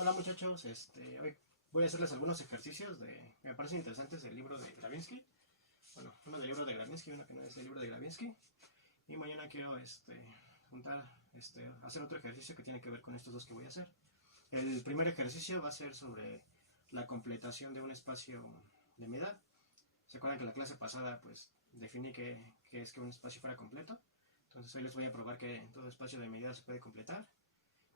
Hola muchachos, hoy voy a hacerles algunos ejercicios que me parecen interesantes del libro de Gravinsky. Bueno, uno del libro de Gravinsky, uno que no es el libro de Gravinsky. Y mañana quiero hacer otro ejercicio que tiene que ver con estos dos que voy a hacer. El primer ejercicio va a ser sobre la completación de un espacio de medida. ¿Se acuerdan que en la clase pasada pues definí que es que un espacio fuera completo? Entonces hoy les voy a probar que todo espacio de medida se puede completar.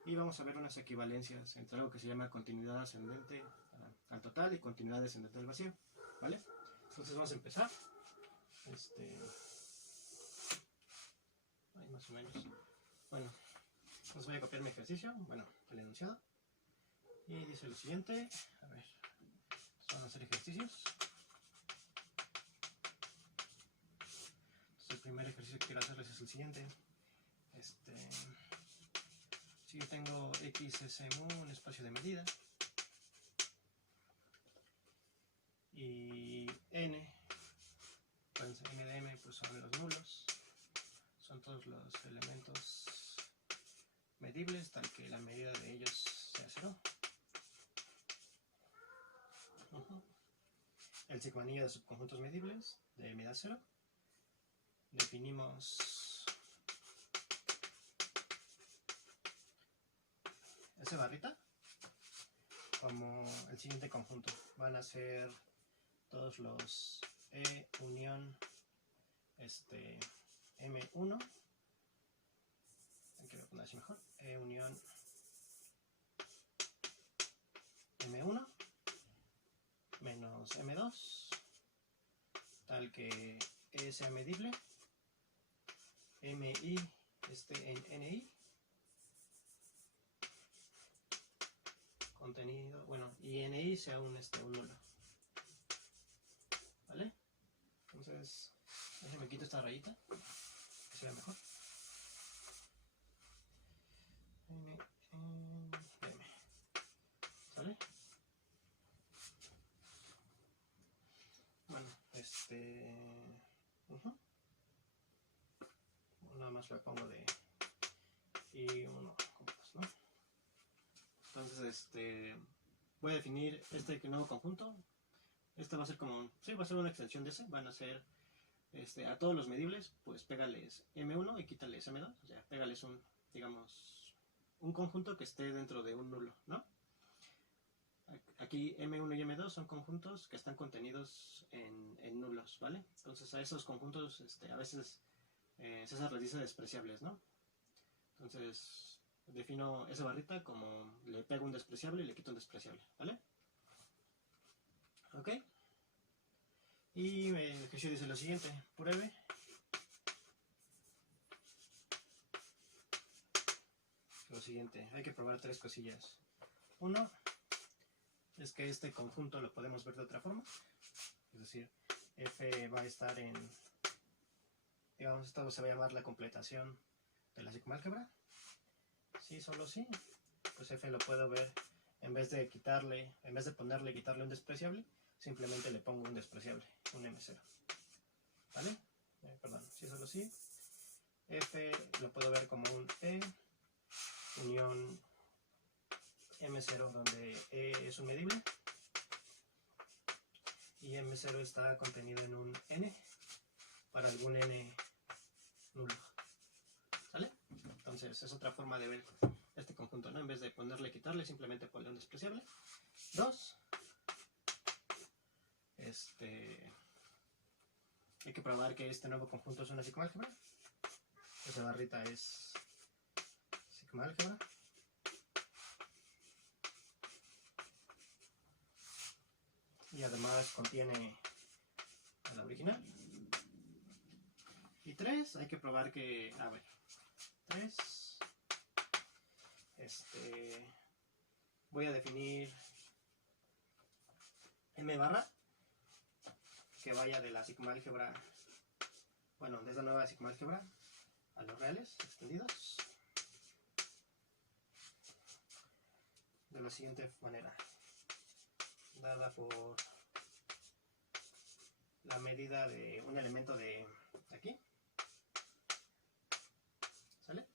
Y vamos a ver unas equivalencias entre algo que se llama continuidad ascendente al total y continuidad descendente al vacío, ¿vale? Entonces vamos a empezar. Ahí más o menos. Bueno, entonces voy a copiar mi ejercicio, bueno, el enunciado. Y dice lo siguiente, a ver, vamos a hacer ejercicios. Entonces el primer ejercicio que quiero hacerles es el siguiente. Si yo tengo X es un espacio de medida y N, pues M de M pues son los nulos, son todos los elementos medibles tal que la medida de ellos sea 0. El sigma anillo de subconjuntos medibles de medida 0. Definimos esa barrita como el siguiente conjunto. Van a ser todos los E unión M1. Aquí voy a poner así mejor. E unión M1 menos M2 tal que E sea medible, MI en NI, contenido, bueno, y NI sea un nulo, ¿vale? Entonces, déjenme quito esta rayita, que se vea mejor. M, ¿vale? Bueno, nada más le pongo de I1 como ¿no? Entonces, voy a definir este nuevo conjunto. Este va a ser como, sí, va a ser una extensión de ese. Van a ser, a todos los medibles, pues pégales M1 y quítales M2. O sea, pégales un conjunto que esté dentro de un nulo, ¿no? Aquí M1 y M2 son conjuntos que están contenidos en nulos, ¿vale? Entonces a esos conjuntos a veces César les dice despreciables, ¿no? Entonces defino esa barrita como le pego un despreciable y le quito un despreciable, ¿vale? Ok. Y el ejercicio dice lo siguiente: pruebe lo siguiente. Hay que probar tres cosillas. Uno es que este conjunto lo podemos ver de otra forma, es decir, F va a estar en, digamos, esto se va a llamar la completación de la sigma álgebra. Sí, solo sí, pues F lo puedo ver, en vez de ponerle y quitarle un despreciable, simplemente le pongo un despreciable, un M0, ¿vale? Perdón, sí, solo sí. F lo puedo ver como un E unión M0, donde E es un medible y M0 está contenido en un N para algún N nulo, ¿sale? Entonces es otra forma de ver este conjunto, ¿no? En vez de ponerle y quitarle, simplemente ponle un despreciable. 2. Hay que probar que este nuevo conjunto es una sigma álgebra. Esa barrita es sigma álgebra. Y además contiene a la original. Y 3, hay que probar que, 3, voy a definir M barra que vaya de la sigma álgebra, bueno, de esa nueva sigma álgebra a los reales extendidos de la siguiente manera: dada por la medida de un elemento de aquí, ¿sale?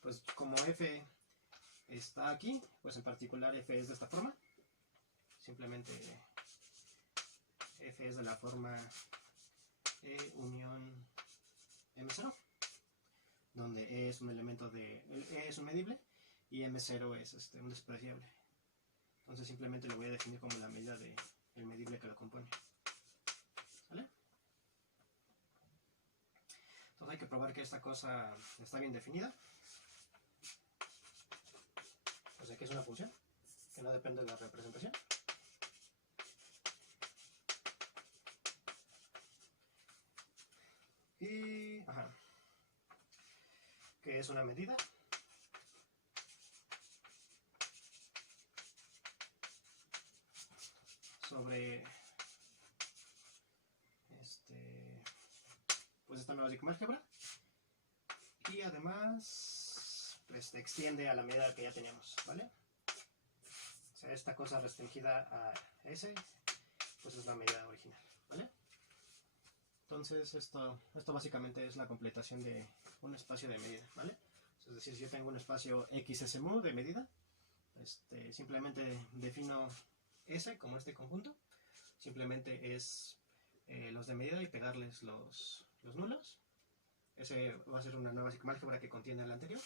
Pues como F está aquí, pues en particular f es de esta forma. Simplemente f es de la forma E unión M0, donde E es un elemento de... E es un medible y M0 es un despreciable. Entonces simplemente lo voy a definir como la medida del medible que lo compone. ¿Vale? Entonces hay que probar que esta cosa está bien definida. O sea que es una función que no depende de la representación. Y... que es una medida sobre pues esta nueva sigma álgebra, y además pues extiende a la medida que ya teníamos, ¿vale? O sea, esta cosa restringida a S pues es la medida original, ¿vale? Entonces esto básicamente es la completación de un espacio de medida, ¿vale? Es decir, si yo tengo un espacio XSMU de medida, simplemente defino S como este conjunto, simplemente es los de medida y pegarles los nulos. Ese va a ser una nueva sigma álgebra que contiene el anterior.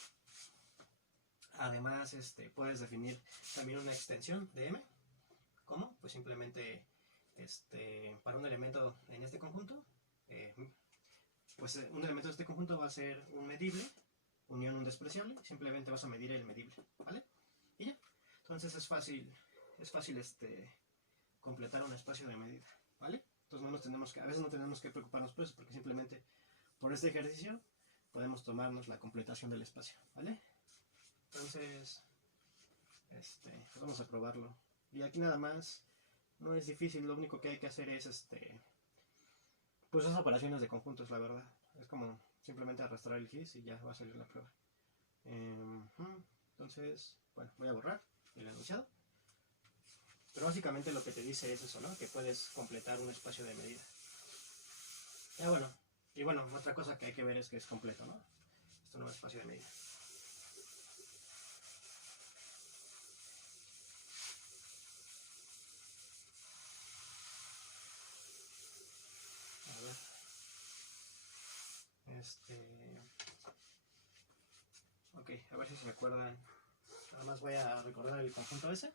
Además, puedes definir también una extensión de M. ¿Cómo? Pues simplemente para un elemento en este conjunto, pues un elemento de este conjunto va a ser un medible unión un despreciable. Simplemente vas a medir el medible, ¿vale? Y ya. Entonces es fácil completar un espacio de medida, ¿vale? Entonces a veces no tenemos que preocuparnos por eso, porque simplemente por este ejercicio podemos tomarnos la completación del espacio, ¿vale? Entonces, pues vamos a probarlo. Y aquí nada más, no es difícil, lo único que hay que hacer es pues esas operaciones de conjuntos, la verdad. Es como simplemente arrastrar el GIS y ya va a salir la prueba. Entonces, bueno, voy a borrar el enunciado. Pero básicamente lo que te dice es eso, ¿no? Que puedes completar un espacio de medida. Y bueno, otra cosa que hay que ver es que es completo, ¿no? Esto no es espacio de medida. A ver. Ok, a ver si se acuerdan. Nada más voy a recordar el conjunto S.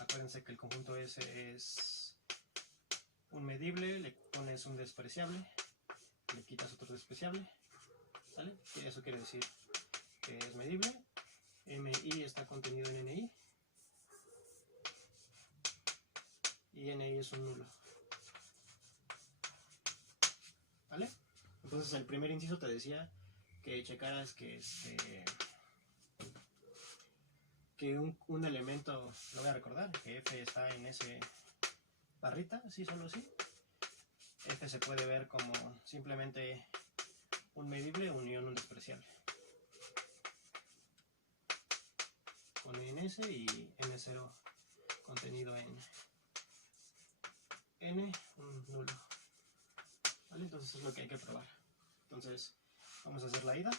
Acuérdense que el conjunto S es un medible, le pones un despreciable, le quitas otro despreciable, ¿sale? Y eso quiere decir que es medible. MI está contenido en NI y NI es un nulo, ¿vale? Entonces el primer inciso te decía que checaras que un elemento, lo voy a recordar, que F está en ese barrita, así solo así. F se puede ver como simplemente un medible unión un despreciable, con NS y N0 contenido en N, un nulo, ¿vale? Entonces es lo que hay que probar. Entonces vamos a hacer la ida.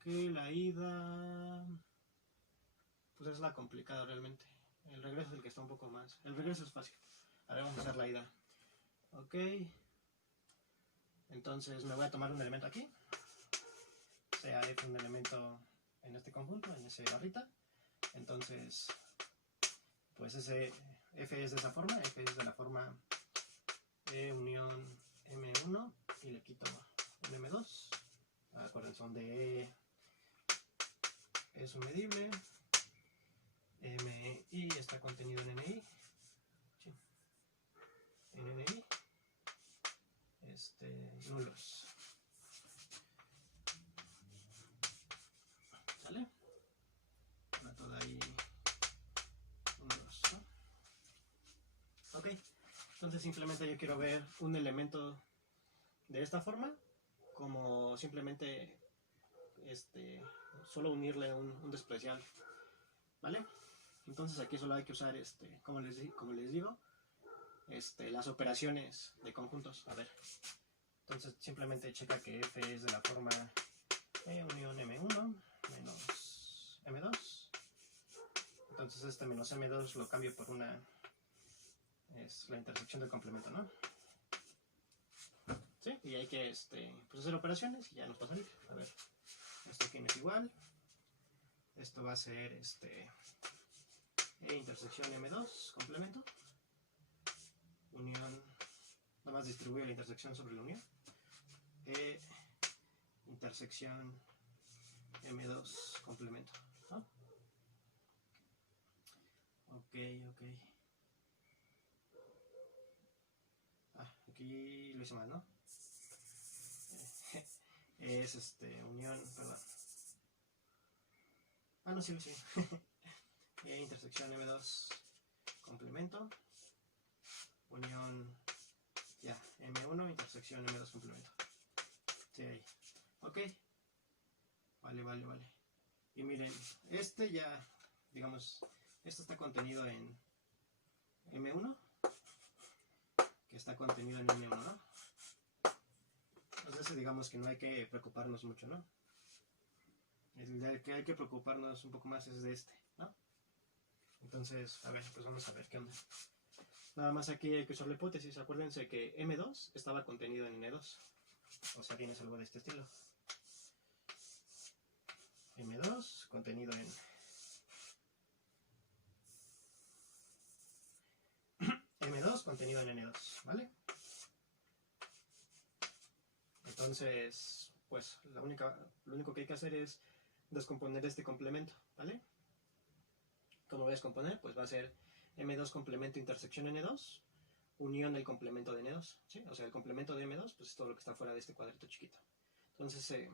Que la ida pues es la complicada realmente. El regreso es el que está un poco más. El regreso es fácil. A ver, vamos a hacer la ida. Ok. Entonces me voy a tomar un elemento aquí. Sea F un elemento en este conjunto, en ese barrita. Entonces, pues ese F es de esa forma. F es de la forma E unión M1 y le quito el M2. Acuérdense, son de E es un medible. MI está contenido en NI. Sí. En NI. Nulos. ¿Sale? Una toda ahí. Nulos, ¿no? Ok. Entonces simplemente yo quiero ver un elemento de esta forma, como simplemente solo unirle un despreciable, ¿vale? Entonces aquí solo hay que usar como les digo, las operaciones de conjuntos. A ver, entonces simplemente checa que F es de la forma E unión M1 Entonces este menos M2 lo cambio por una, es la intersección del complemento, ¿no? ¿Sí? Y hay que pues hacer operaciones y ya nos va a salir. A ver, esto aquí no es igual. Esto va a ser E intersección M2, complemento. Unión, nada más distribuye la intersección sobre la unión. E intersección M2, complemento, ¿no? Ok. Ah, aquí lo hice mal, ¿no? Es unión, perdón. Ah, no, sí lo hice. Intersección M2, complemento. Unión, ya, M1, intersección M2, complemento. Sí, ahí. Ok. Vale. Y miren, ya, digamos, esto está contenido en M1, que está contenido en N1, ¿no? Entonces digamos que no hay que preocuparnos mucho, ¿no? El del que hay que preocuparnos un poco más es de ¿no? Entonces, a ver, pues vamos a ver qué onda. Nada más aquí hay que usar la hipótesis. Acuérdense que M2 estaba contenido en N2. O sea, tienes algo de este estilo. M2 contenido en M2 contenido en N2, ¿vale? Entonces, pues lo único que hay que hacer es descomponer este complemento, ¿vale? ¿Cómo voy a descomponer? Pues va a ser M2 complemento intersección N2, unión del complemento de N2, ¿sí? O sea, el complemento de M2 pues es todo lo que está fuera de este cuadrito chiquito. Entonces,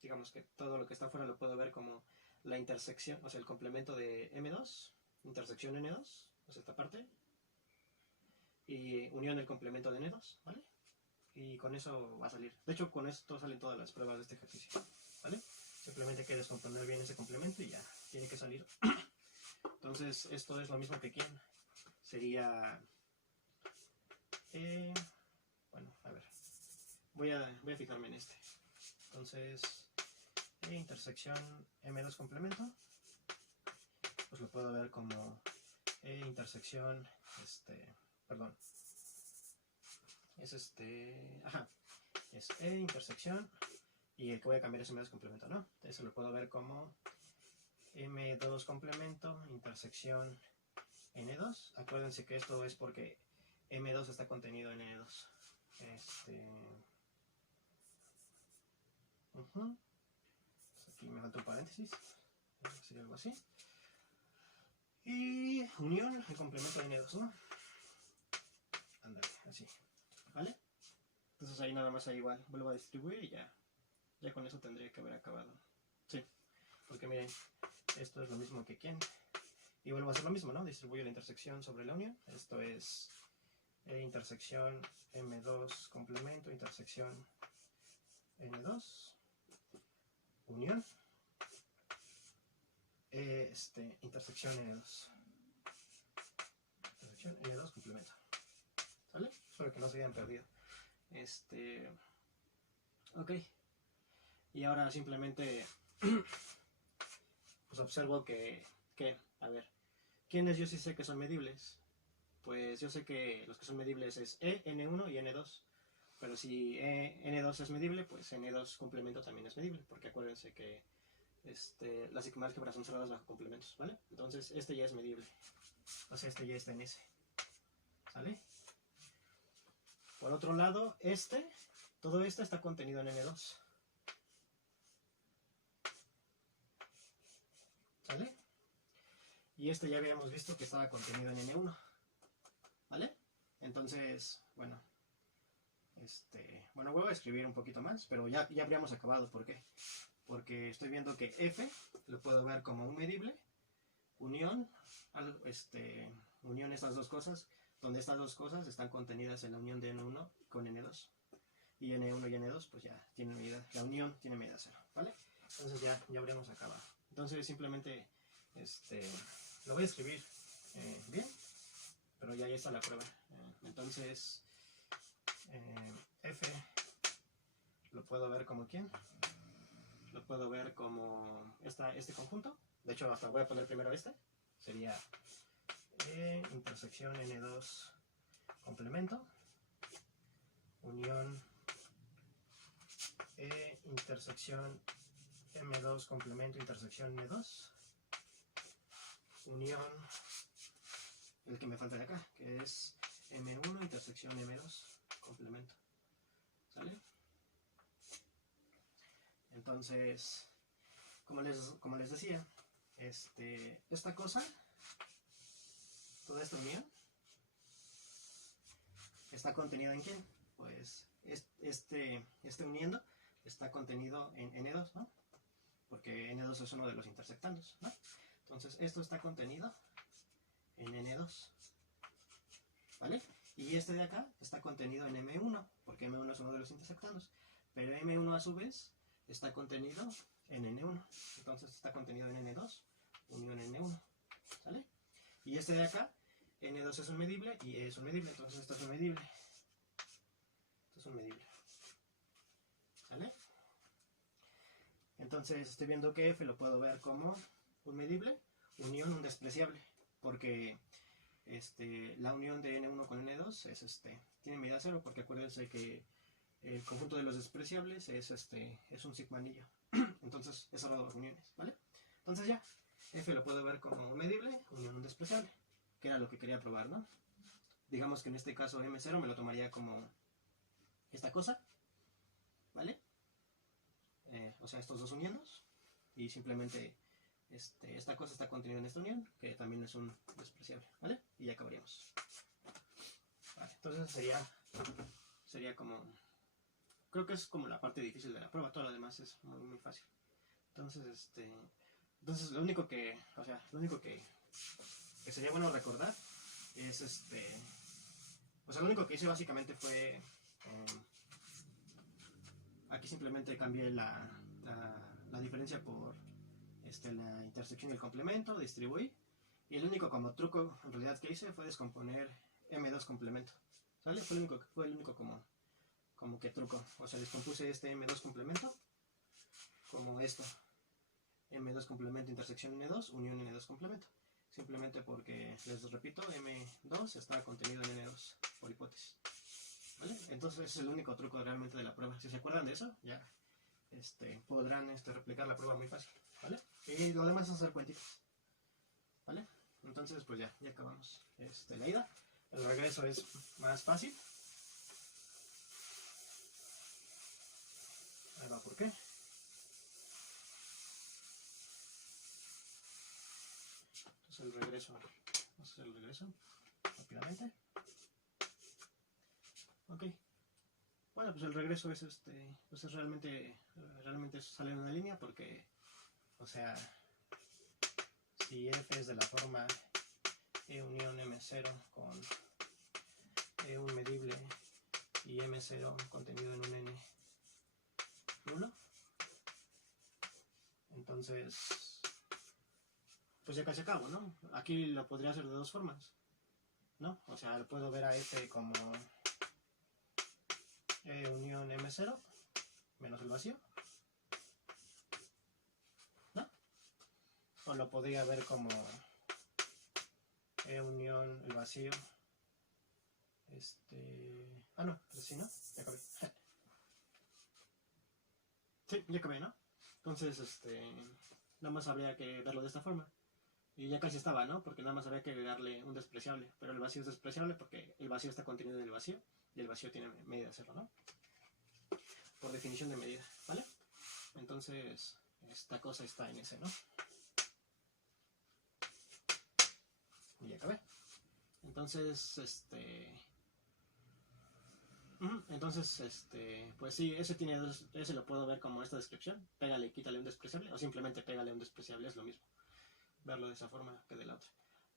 digamos que todo lo que está fuera lo puedo ver como la intersección, o sea, el complemento de M2, intersección N2, o sea, esta parte, y unión del complemento de N2, ¿vale? Y con eso va a salir. De hecho, con esto salen todas las pruebas de este ejercicio, ¿vale? Simplemente hay que descomponer bien ese complemento y ya, tiene que salir. Entonces, esto es lo mismo que quién. Sería... bueno, a ver. Voy a fijarme en este. Entonces, intersección M2 complemento. Pues lo puedo ver como intersección, perdón. Es es intersección. Y el que voy a cambiar es M2 complemento, ¿no? Entonces lo puedo ver como M2 complemento, intersección N2. Acuérdense que esto es porque M2 está contenido en N2. Aquí me falta un paréntesis. Sería algo así. Y unión, el complemento de N2, ¿no? Ándale, así. ¿Vale? Entonces ahí nada más ahí igual. Vuelvo a distribuir y ya. Ya con eso tendría que haber acabado. Sí. Porque miren, esto es lo mismo que quién. Y vuelvo a hacer lo mismo, ¿no? Distribuyo la intersección sobre la unión. Esto es intersección M2 complemento, intersección N2, unión, intersección N2. Intersección N2 complemento. ¿Sale? Espero que no se hayan perdido. Ok. Y ahora simplemente pues observo que, a ver, ¿quiénes yo sí sé que son medibles? Pues yo sé que los que son medibles es E, N1 y N2. Pero si N2 es medible, pues N2 complemento también es medible, porque acuérdense que las álgebras son cerradas bajo complementos, ¿vale? Entonces este ya es medible, o sea, este ya está en S, ¿sale? Por otro lado, todo esto está contenido en N2, ¿sale? Y este ya habíamos visto que estaba contenido en N1, ¿vale? Entonces, bueno, bueno, voy a escribir un poquito más, pero ya habríamos acabado. ¿Por qué? Porque estoy viendo que F lo puedo ver como un medible, unión, unión estas dos cosas, donde estas dos cosas están contenidas en la unión de N1 con N2. Y N1 y N2 pues ya tienen medida, la unión tiene medida 0, ¿vale? Entonces ya habríamos acabado. Entonces simplemente lo voy a escribir bien, pero ya está la prueba. Entonces F lo puedo ver como ¿quién? Lo puedo ver como este conjunto. De hecho hasta voy a poner primero sería E intersección N2 complemento unión E intersección M2 complemento intersección N2 unión el que me falta de acá, que es M1 intersección M2 complemento. ¿Sale? Entonces, como les decía, esta cosa, toda esta unión, está contenida en ¿quién? Pues este uniendo está contenido en N2, ¿no? Porque N2 es uno de los intersectandos, ¿no? Entonces esto está contenido en N2, ¿vale? Y este de acá está contenido en M1, porque M1 es uno de los intersectandos, pero M1 a su vez está contenido en N1, entonces está contenido en N2, unión N1, ¿sale? Y este de acá, N2 es un medible y E es un medible, entonces esto es un medible. Esto es un medible, ¿sale? Entonces estoy viendo que F lo puedo ver como un medible, unión un despreciable, porque la unión de N1 con N2 es tiene medida 0, porque acuérdense que el conjunto de los despreciables es un sigma anillo. Entonces es cerrado de uniones, ¿vale? Entonces ya, F lo puedo ver como un medible, unión un despreciable, que era lo que quería probar, ¿no? Digamos que en este caso M0 me lo tomaría como esta cosa, ¿vale? O sea, estos dos uniendos, y simplemente esta cosa está contenida en esta unión, que también es un despreciable, ¿vale? Y ya acabaríamos. Vale, entonces sería como, creo que es como la parte difícil de la prueba, todo lo demás es muy, muy fácil. Entonces lo único que sería bueno recordar es o sea, lo único que hice básicamente fue aquí simplemente cambié la diferencia por la intersección y el complemento, distribuí, y el único como truco en realidad que hice fue descomponer M2 complemento, ¿sale? Fue el único como que truco, o sea, descompuse este M2 complemento como esto, M2 complemento intersección N2, unión N2 complemento, simplemente porque, les repito, M2 está contenido en N2, por hipótesis, ¿vale? Entonces ese es el único truco realmente de la prueba. Si se acuerdan de eso, ya podrán replicar la prueba muy fácil, ¿vale? Y lo demás es hacer cuentitas, ¿vale? Entonces pues ya acabamos la ida. El regreso es más fácil. Ahí va, ¿por qué? Entonces el regreso, vamos a hacer el regreso rápidamente. Ok. Bueno, pues el regreso es pues es realmente sale en una línea, porque, o sea, si F es de la forma E unión M0 con E un medible y M0 contenido en un N1, entonces pues ya casi acabo, ¿no? Aquí lo podría hacer de dos formas, ¿no? O sea, lo puedo ver a F como E unión M0 menos el vacío, ¿no? O lo podría ver como E unión el vacío, no, pues sí, ¿no? Ya acabé. Sí, ya acabé, ¿no? Entonces, nada más habría que verlo de esta forma. Y ya casi estaba, ¿no? Porque nada más habría que agregarle un despreciable. Pero el vacío es despreciable porque el vacío está contenido en el vacío. Y el vacío tiene medida 0, ¿no? Por definición de medida, ¿vale? Entonces, esta cosa está en ese, ¿no? Y ya acabé. Entonces, pues sí, ese lo puedo ver como esta descripción. Pégale y quítale un despreciable. O simplemente pégale un despreciable, es lo mismo verlo de esa forma que de la otra.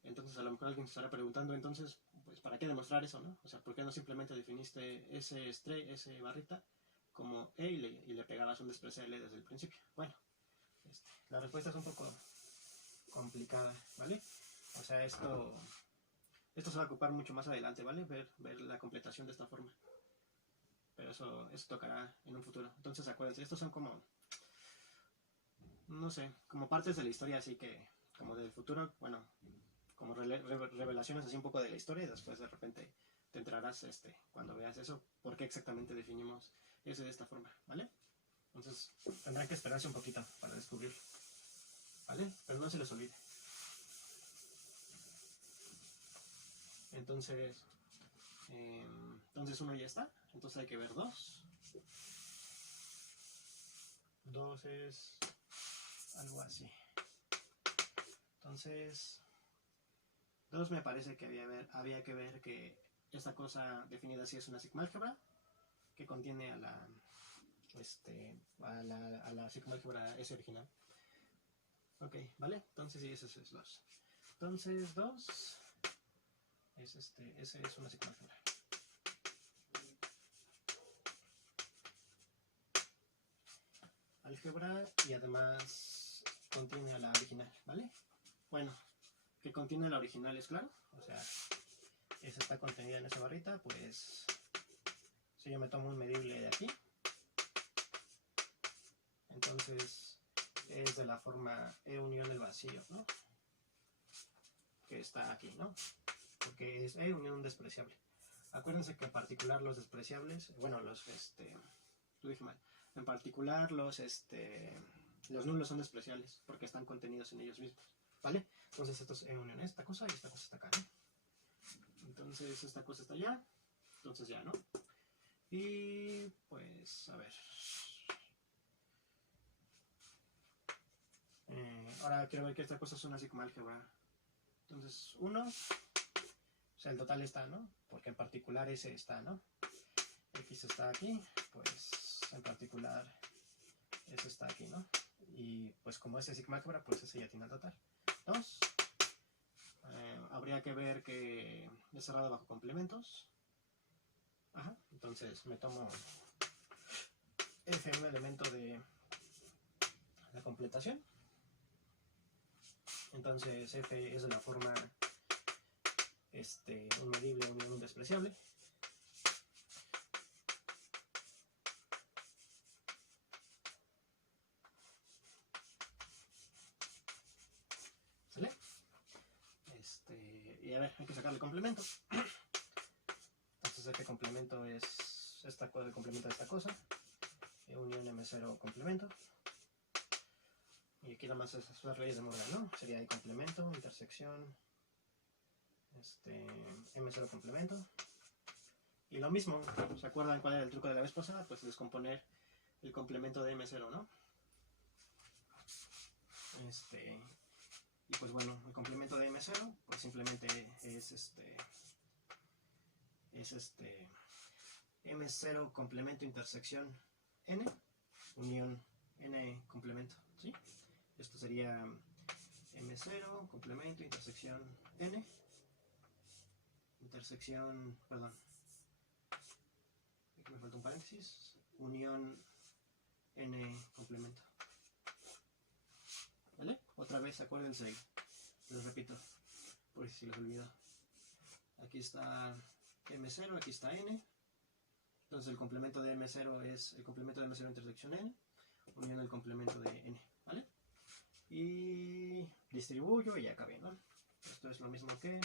Entonces a lo mejor alguien se estará preguntando, entonces, pues ¿para qué demostrar eso, no? O sea, ¿por qué no simplemente definiste ese barrita como E y le pegabas un despreciable desde el principio? Bueno, la respuesta es un poco complicada, ¿vale? O sea, esto se va a ocupar mucho más adelante, ¿vale? Ver la completación de esta forma. Pero eso tocará en un futuro. Entonces acuérdense, estos son como, no sé, como partes de la historia así que como del futuro, bueno, como revelaciones así un poco de la historia, y después de repente te enterarás cuando veas eso, por qué exactamente definimos eso de esta forma, ¿vale? Entonces tendrán que esperarse un poquito para descubrirlo, ¿vale? Pero no se les olvide. Entonces uno ya está, entonces hay que ver 2. 2 es algo así. Entonces 2 me parece que había que ver que esta cosa definida así es una sigma-álgebra que contiene a la sigma-álgebra S original. Ok, ¿vale? Entonces sí, ese es 2. Entonces 2 es ese es una sigma-álgebra. Álgebra y además contiene a la original, ¿vale? Bueno, que contiene a la original es claro, o sea, esa está contenida en esa barrita, pues si yo me tomo un medible de aquí, entonces es de la forma E unión el vacío, ¿no? Que está aquí, ¿no? Porque es E unión despreciable. Acuérdense que en particular los despreciables, bueno, lo dije mal, en particular los nulos son despreciables porque están contenidos en ellos mismos, ¿vale? Entonces esto es E unión esta cosa y esta cosa está acá, ¿no? Entonces esta cosa está allá, entonces ya, ¿no? Y pues, a ver. Ahora quiero ver que esta cosa es una sigma-álgebra. Entonces 1, o sea, el total está, ¿no? Porque en particular ese está, ¿no? X está aquí, pues en particular ese está aquí, ¿no? Y pues como ese es sigma-álgebra, pues ese ya tiene el total. 2. Habría que ver que es cerrado bajo complementos. Ajá, entonces me tomo F, un elemento de la completación. Entonces F es de la forma un medible unión un despreciable. ¿Sale? Y a ver, hay que sacarle complemento. Entonces este complemento es esta cosa, el complemento de esta cosa. Unión M0 complemento. Y aquí nada más es las leyes de Morgan, ¿no? Sería el complemento, intersección, M0 complemento. Y lo mismo, ¿se acuerdan cuál era el truco de la vez pasada? Pues descomponer el complemento de M0, ¿no? Y pues bueno, el complemento de M0, pues simplemente es M0 complemento intersección N, unión N complemento, ¿sí? Esto sería M0 complemento intersección N, intersección, perdón, aquí me falta un paréntesis, unión N complemento. ¿Vale? Otra vez, acuérdense, les repito, por si se les olvidó. Aquí está M0, aquí está N. Entonces el complemento de M0 es el complemento de M0 intersección N, unión el complemento de N, ¿vale? Y distribuyo y ya acabé, ¿no? Esto es lo mismo que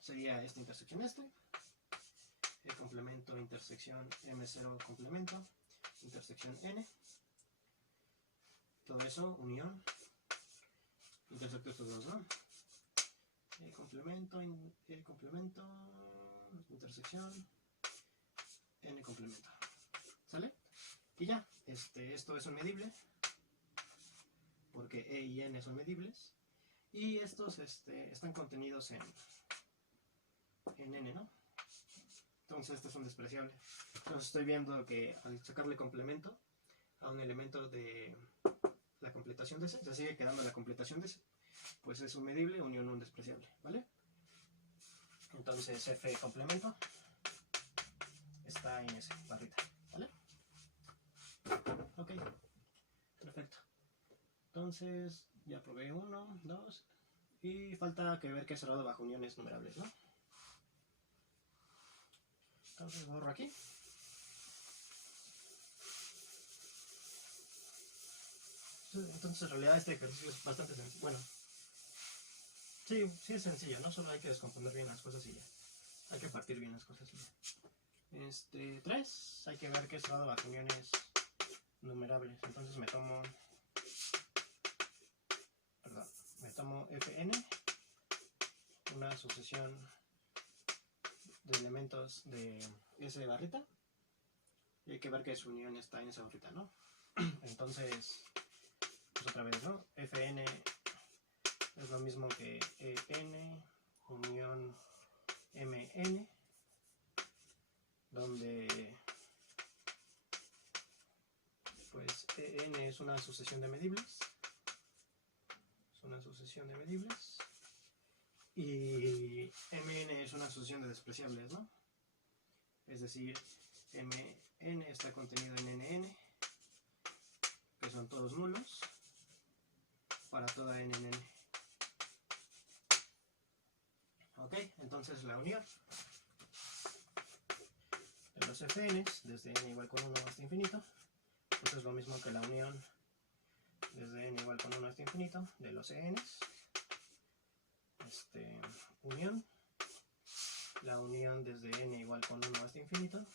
sería esta intersección el complemento intersección M0 complemento intersección N, todo eso, unión, intersecto estos dos, ¿no? El complemento, intersección, N complemento, ¿sale? Y ya, esto es un medible, porque E y N son medibles, y estos están contenidos en N, ¿no? Entonces estos son despreciables. Entonces estoy viendo que al sacarle complemento a un elemento de la completación de ese, se sigue quedando la completación de ese, pues es un medible unión un despreciable, ¿vale? Entonces F complemento está en ese barrita, ¿vale? Ok, perfecto. Entonces ya probé 1, 2 y falta que ver que es cerrado bajo uniones numerables, ¿no? Entonces borro aquí. Entonces en realidad este ejercicio es bastante sencillo. Bueno, sí es sencillo, ¿no? Solo hay que descomponer bien las cosas y ya. Hay que partir bien las cosas y ya. 3, hay que ver que es dado bajo uniones numerables. Entonces me tomo Fn, una sucesión de elementos de S barrita, y hay que ver que su unión está en esa barrita, ¿no? Entonces, pues otra vez, ¿no? Fn es lo mismo que En unión Mn, donde pues En es una sucesión de medibles, y Mn es una sucesión de despreciables, ¿no? Es decir, Mn está contenido en Nn, que son todos nulos, para toda Nn. Ok, entonces la unión de los Fns desde n igual con 1 hasta infinito, pues es lo mismo que la unión desde n igual con 1 hasta infinito de los Ens. Unión, la unión desde n igual con 1 hasta infinito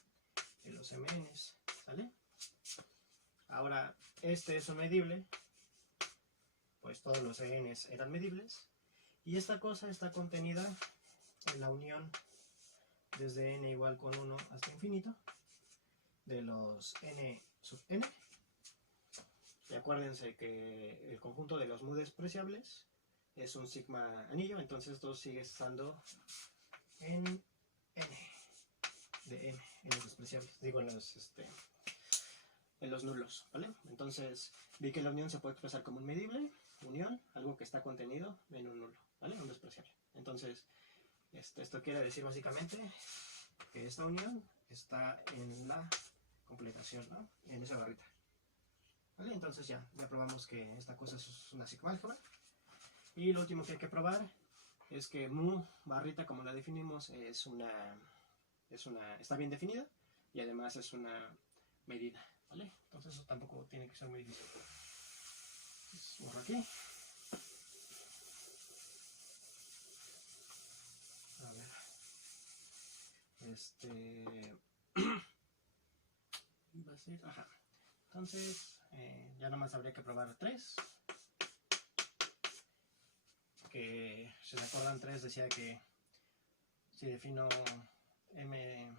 de los Mns, ¿sale? Ahora, este es un medible, pues todos los Ens eran medibles, y esta cosa está contenida en la unión desde n igual con 1 hasta infinito de los n sub n. Y acuérdense que el conjunto de los mu despreciables es un sigma anillo, entonces esto sigue estando en n de m, en los despreciables, digo en los nulos, ¿vale? Entonces vi que la unión se puede expresar como un medible, unión, algo que está contenido en un nulo, ¿vale? Un despreciable. Entonces esto quiere decir básicamente que esta unión está en la completación, ¿no? En esa barrita, ¿vale? Entonces ya probamos que esta cosa es una sigma álgebra. Y lo último que hay que probar es que mu barrita, como la definimos, está bien definida y además es una medida, ¿vale? Entonces eso tampoco tiene que ser muy difícil. Entonces, borro aquí. A ver. Va a ser, ajá. Entonces, ya nomás habría que probar 3. Que, si se acuerdan, 3 decía que si defino m,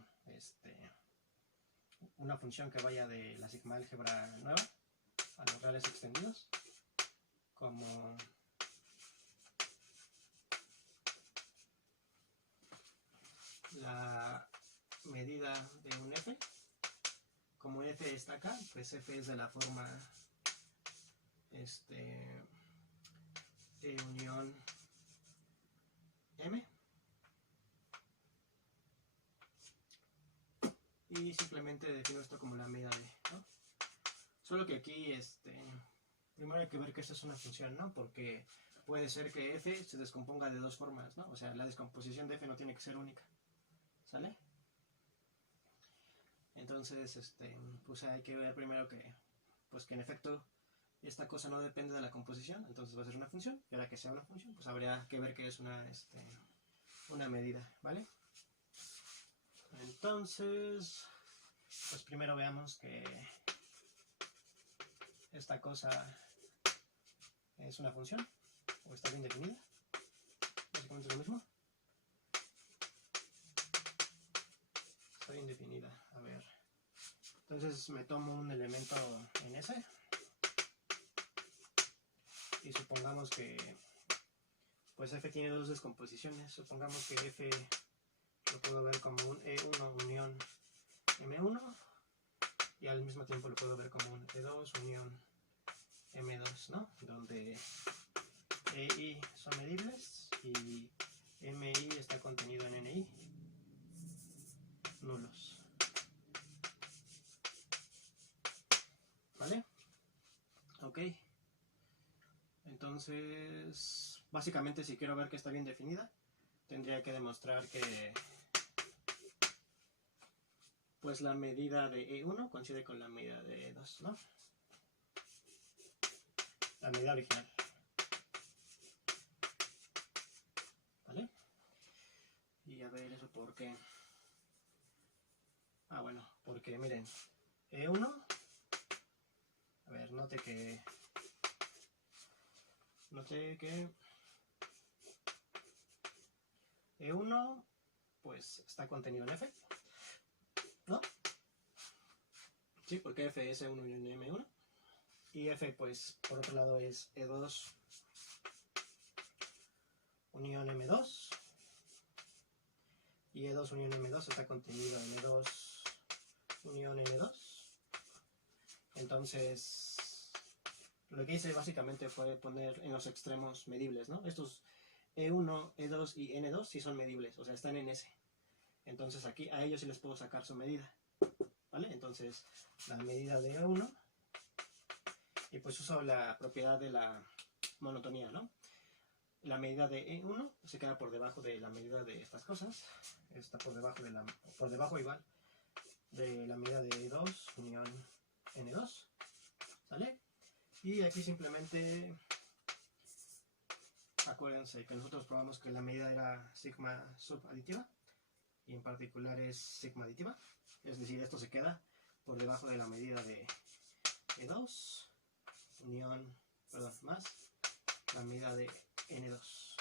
una función que vaya de la sigma álgebra nueva a los reales extendidos, como la medida de un f, como f está acá, pues f es de la forma E unión m, y simplemente defino esto como la medida de, ¿no? Solo que aquí primero hay que ver que esta es una función, ¿no? Porque puede ser que f se descomponga de dos formas, ¿no? O sea, la descomposición de f no tiene que ser única, ¿sale? Entonces, pues hay que ver primero que, pues que en efecto esta cosa no depende de la composición, entonces va a ser una función, y ahora que sea una función, pues habría que ver que es una medida, ¿vale? Entonces, pues primero veamos que esta cosa es una función, o está bien definida, básicamente es lo mismo. Está bien definida, a ver. Entonces me tomo un elemento en S, y supongamos que pues f tiene dos descomposiciones. Supongamos que f lo puedo ver como un E1 unión M1, y al mismo tiempo lo puedo ver como un E2 unión M2, ¿no? Donde E y son medibles y MI está contenido en NI, nulos. ¿Vale? Ok. Entonces, básicamente, si quiero ver que está bien definida, tendría que demostrar que pues la medida de E1 coincide con la medida de E2, ¿no? la medida original. ¿Vale? Y a ver, ¿eso por qué? Ah, bueno, porque miren, E1, a ver, note que E1 pues está contenido en F, ¿no? Sí, porque F es E1 y M1. Y F, pues, por otro lado es E2 unión M2. Y E2 unión M2 está contenido en E2 unión N2. Entonces, lo que hice básicamente fue poner en los extremos medibles, ¿no? Estos E1, E2 y N2 sí son medibles, o sea, están en S. Entonces aquí a ellos sí les puedo sacar su medida, ¿vale? Entonces, la medida de E1, y pues uso la propiedad de la monotonía, ¿no? La medida de E1 se queda por debajo de la medida de estas cosas. Está por debajo igual de la medida de E2 unión N2, ¿vale? Y aquí simplemente acuérdense que nosotros probamos que la medida era sigma subaditiva y en particular es sigma aditiva, es decir, esto se queda por debajo de la medida de E2 unión, más la medida de N2.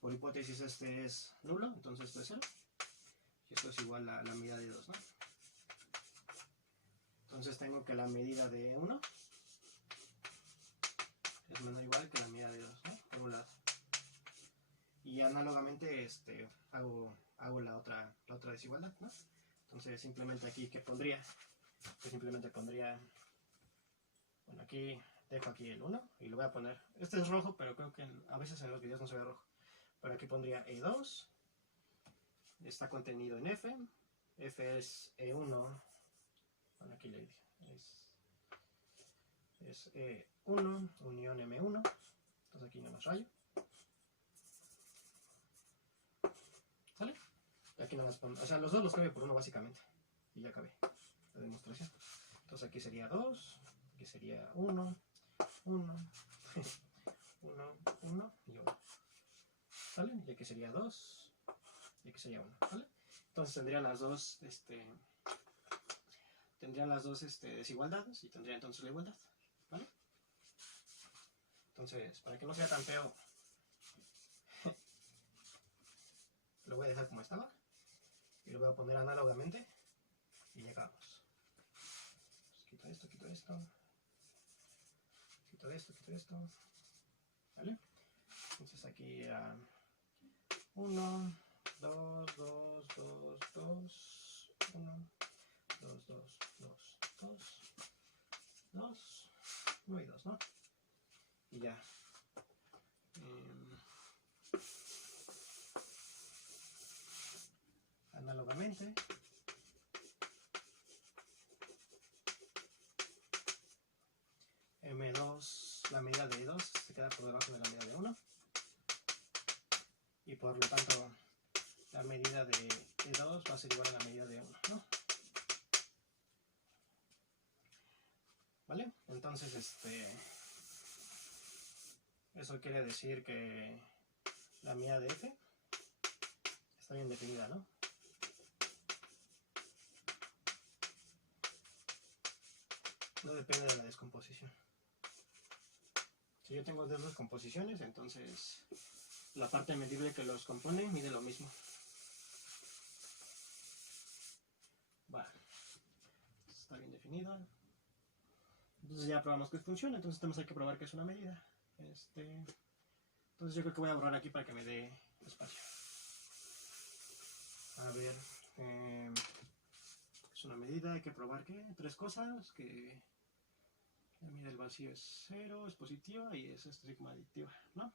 Por hipótesis este es nulo, entonces esto es 0 y esto es igual a la medida de 2, ¿no? Entonces tengo que la medida de 1 es menor o igual que la medida de 2, ¿no? Por un lado. Y análogamente hago la otra desigualdad, ¿no? Entonces simplemente aquí, ¿qué pondría? Pues simplemente pondría, bueno, aquí dejo aquí el 1 y lo voy a poner, este es rojo, pero creo que a veces en los videos no se ve rojo, pero aquí pondría E2, está contenido en F, F es E1, bueno, aquí le dije, es E1 unión M1, entonces aquí no los rayo, ¿sale? Y aquí nada más pongo, o sea, los dos los cambio por 1 básicamente, y ya acabé la demostración. Entonces aquí sería 2, aquí sería 1, 1, 1, 1 y 1, ¿vale? Y aquí sería 2, y aquí sería 1, ¿vale? Entonces tendrían las dos, desigualdades y tendría entonces la igualdad, ¿vale? Entonces, para que no sea tan feo, lo voy a dejar como estaba y lo voy a poner análogamente y ya acabamos. Pues quito esto, quito esto, quito esto, quito esto, ¿vale? Entonces aquí era 1, 2, 2, 2, 2, 1, 2, 2, 2, 2, 2, 1 y 2, ¿no? Y ya. Análogamente, M2, la medida de E2 se queda por debajo de la medida de 1 y por lo tanto la medida de E2 va a ser igual a la medida de 1, ¿no? ¿Vale? Entonces, eso quiere decir que la medida de F está bien definida, ¿no? No depende de la descomposición. Si yo tengo dos descomposiciones, entonces la parte medible que los compone mide lo mismo. Va. Está bien definida. Entonces ya probamos que funciona, entonces tenemos que probar que es una medida. Entonces yo creo que voy a borrar aquí para que me dé espacio. A ver, es una medida, hay que probar que 3 cosas, que la medida del vacío es 0, es positiva y es sigma aditiva, ¿no?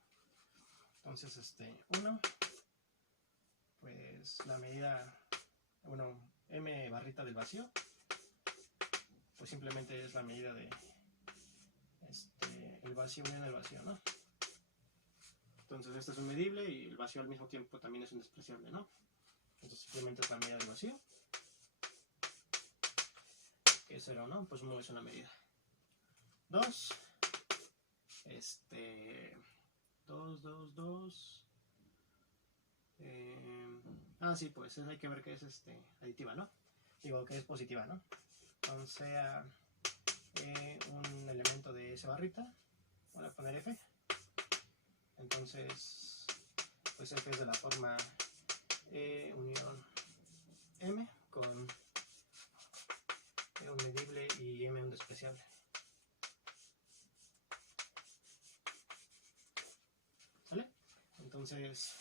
Entonces, 1, pues la medida, bueno, m barrita del vacío, pues simplemente es la medida de el vacío unión al vacío, ¿no? Entonces esto es un medible y el vacío al mismo tiempo también es un despreciable, ¿no? Entonces simplemente es la medida del vacío, que es 0, ¿no? Pues 1 es una medida. 2, 2, 2, 2. Sí, pues hay que ver que es aditiva, ¿no? Digo que es positiva, ¿no? Entonces sea un elemento de S barrita, voy a poner F. Entonces, pues F es de la forma E unión M con E un medible y M un despreciable. ¿Vale? Entonces,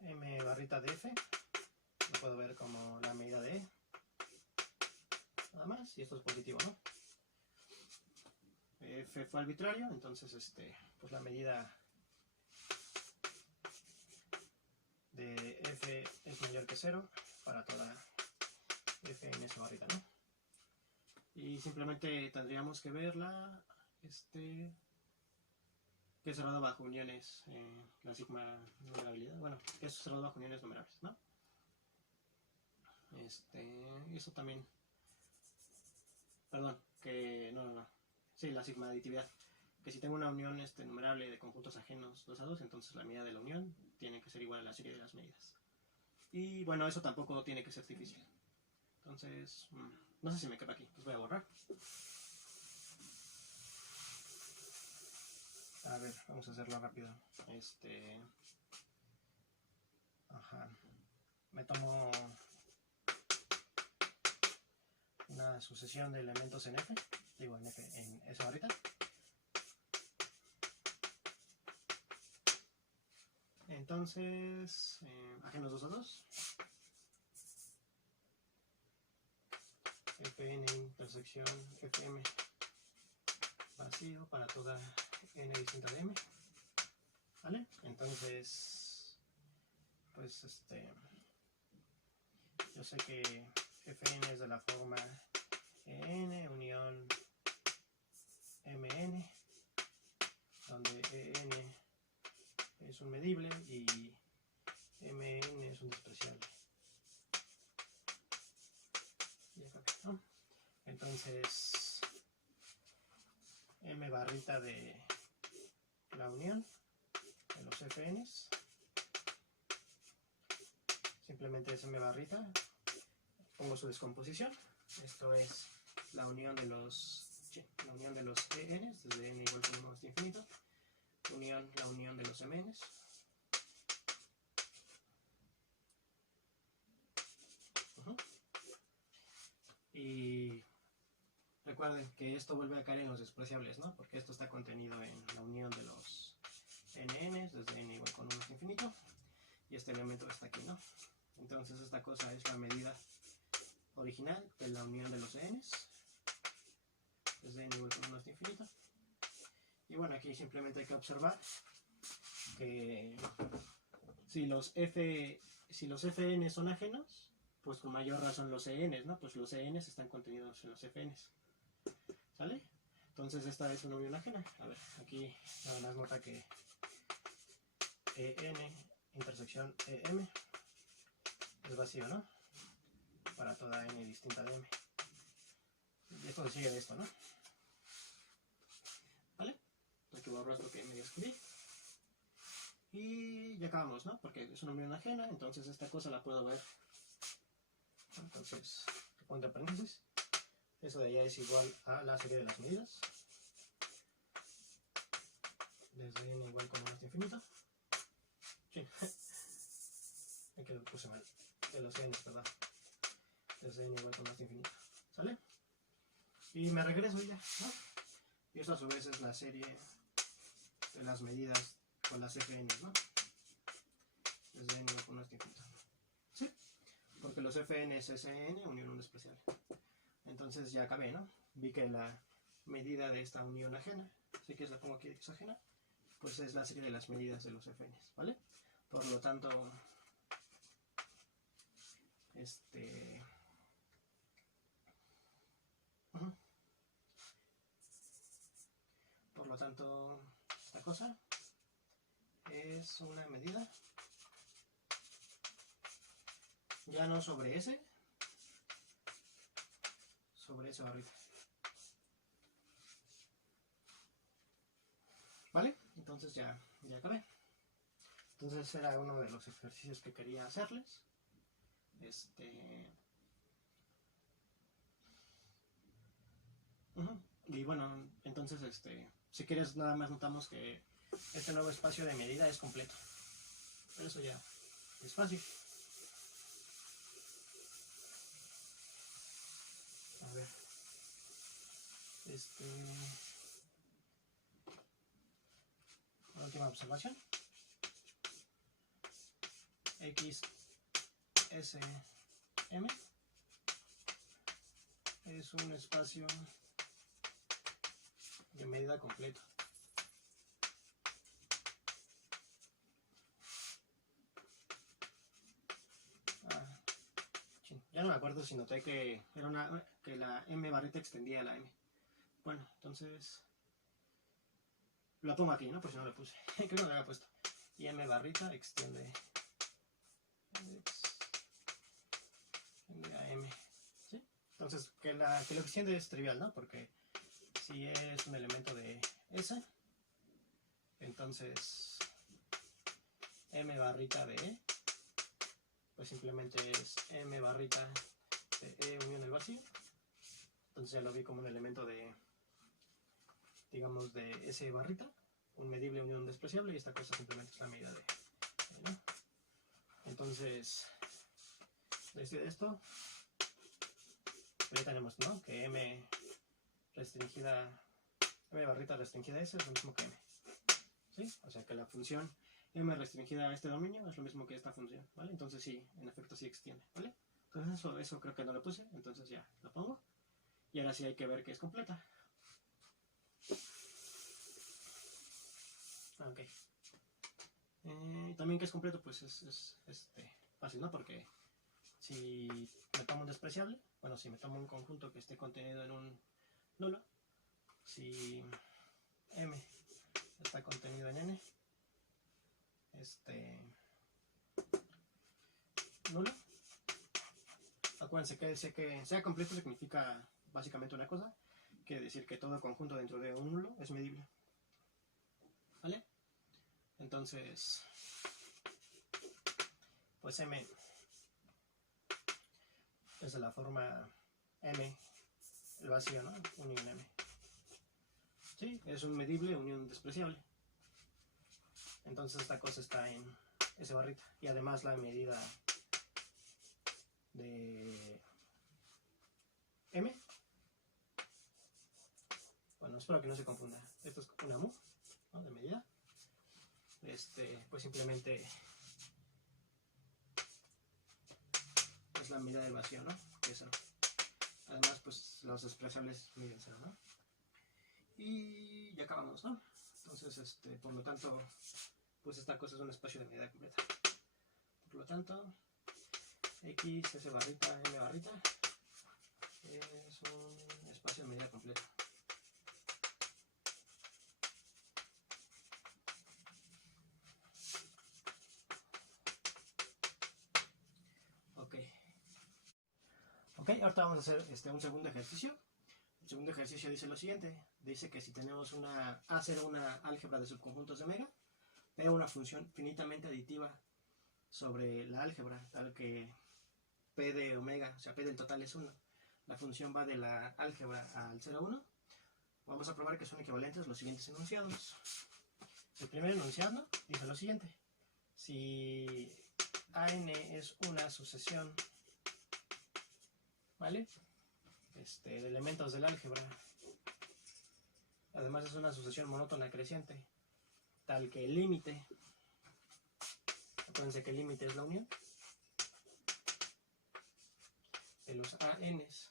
M barrita de F lo puedo ver como la medida de E, nada más, y esto es positivo, ¿no? F fue arbitrario, entonces pues la medida de F es mayor que 0 para toda F en S barrita, ¿no? Y simplemente tendríamos que verla que es cerrado bajo uniones, la sigma numerabilidad, bueno, que es cerrado bajo uniones numerables, ¿no? Eso también, perdón, que no, sí, la sigma aditividad, que si tengo una unión numerable de conjuntos ajenos 2 a 2, entonces la medida de la unión tiene que ser igual a la serie de las medidas. Y bueno, eso tampoco tiene que ser difícil. Entonces, no sé si me queda aquí, pues voy a borrar. A ver, vamos a hacerlo rápido. Me tomo una sucesión de elementos en F, digo en F, en S ahorita. Entonces, ajenos 2 a 2. Fn intersección Fm vacío para toda n distinta de m. ¿Vale? Entonces, pues yo sé que Fn es de la forma En unión Mn, donde En es un medible y Mn es un despreciable. ¿No? Entonces, M barrita de la unión de los Fn's, simplemente es M barrita, pongo su descomposición. Esto es la unión de los EN's, desde n igual a 1 hasta infinito, la unión de los MN's. Y recuerden que esto vuelve a caer en los despreciables, ¿no? Porque esto está contenido en la unión de los NN's, desde n igual a 1 hasta infinito, y este elemento está aquí, ¿no? Entonces esta cosa es la medida original de la unión de los EN's, desde n igual a 1 hasta infinito. Y bueno, aquí simplemente hay que observar que si los Fn son ajenos, pues con mayor razón los EN's, ¿no? Pues los EN's están contenidos en los Fn's. ¿Sale? Entonces esta es una unión ajena. A ver, aquí nada más nota que En intersección Em es vacío, ¿no? Para toda n distinta de m. Y esto se sigue de esto, ¿no? ¿Vale? Aquí borro esto que medio escribí. Y ya acabamos, ¿no? Porque es una unión ajena, entonces esta cosa la puedo ver. Entonces, pongo entre paréntesis. Eso de allá es igual a la serie de las medidas. Desde n igual a 1 hasta infinito. Sí. Aquí lo puse mal. De los n's, perdón. Desde n igual a 1 hasta infinito. ¿Sale? Y me regreso ya, ¿no? Y esto a su vez es la serie de las medidas con las Fn's, ¿no? Desde n igual a 1 hasta infinito. ¿Sí? Porque los Fn's es n unión un despreciable. Entonces ya acabé, ¿no? Vi que la medida de esta unión ajena, así que la pongo aquí que es ajena, pues es la serie de las medidas de los Fn's, ¿vale? Por lo tanto, esta cosa es una medida ya no sobre S, sobre S barrita. entonces ya acabé. Entonces era uno de los ejercicios que quería hacerles. Y bueno, entonces si quieres nada más notamos que este nuevo espacio de medida es completo. Por eso ya es fácil. A ver. La última observación. XSM es un espacio de medida completo. Ya no me acuerdo si noté que era que la M barrita extendía a la M. Bueno, entonces la pongo aquí, ¿no? Por si no la puse. Creo que no la había puesto. Y M barrita extiende a M. ¿Sí? Entonces, que lo extiende es trivial, ¿no? Porque si es un elemento de S, entonces M barrita de E, pues simplemente es M barrita de E unión el vacío. Entonces ya lo vi como un elemento de, digamos, de S barrita, un medible unión despreciable, y esta cosa simplemente es la medida de E, ¿no? Entonces, desde esto, ya tenemos, ¿no? Que M barrita restringida a S es lo mismo que M. ¿Sí? O sea que la función M restringida a este dominio es lo mismo que esta función, ¿vale? Entonces sí, en efecto sí extiende, ¿vale? Entonces eso creo que no lo puse, entonces ya lo pongo. Y ahora sí hay que ver que es completa. Ok. También que es completo, pues es fácil, ¿no? Porque si me tomo un despreciable, bueno, si me tomo un conjunto que esté contenido en un nulo, si M está contenido en N, nulo, acuérdense que sea completo significa básicamente una cosa, quiere decir que todo conjunto dentro de un nulo es medible, ¿vale? Entonces, pues M es de la forma M, el vacío, ¿no? Unión M. Sí, es un medible unión despreciable. Entonces esta cosa está en S barrita. Y además la medida de M, bueno, espero que no se confunda. Esto es una mu, ¿no? De medida. Pues simplemente es la medida del vacío, ¿no? Que es 0. Además, pues los despreciables miden 0, ¿no? Y ya acabamos, ¿no? Entonces, por lo tanto, pues esta cosa es un espacio de medida completa. Por lo tanto, X, S barrita, M barrita es un espacio de medida completa. Ok, ahorita vamos a hacer un segundo ejercicio. El segundo ejercicio dice lo siguiente. Dice que si tenemos hacer una álgebra de subconjuntos de Mega, veo una función finitamente aditiva sobre la álgebra, tal que P de omega, o sea, P del total es 1. La función va de la álgebra al 0 a 1. Vamos a probar que son equivalentes los siguientes enunciados. El primer enunciado dice lo siguiente. Si AN es una sucesión, ¿vale? De elementos del álgebra, además es una sucesión monótona creciente, tal que el límite, acuérdense que el límite es la unión de los ANs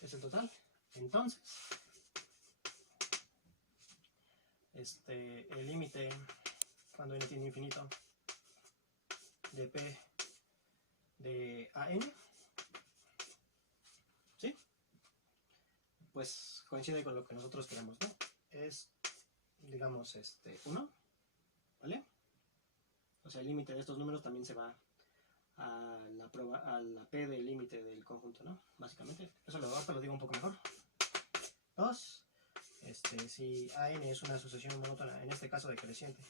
es el total. Entonces, el límite cuando n tiene infinito de P de AN, ¿sí? Pues coincide con lo que nosotros queremos, ¿no? Es, digamos, 1, ¿vale? O sea, el límite de estos números también se va a la P del límite del conjunto, ¿no? Básicamente. Eso ahorita lo digo un poco mejor. 2, que si AN es una sucesión monótona, en este caso decreciente,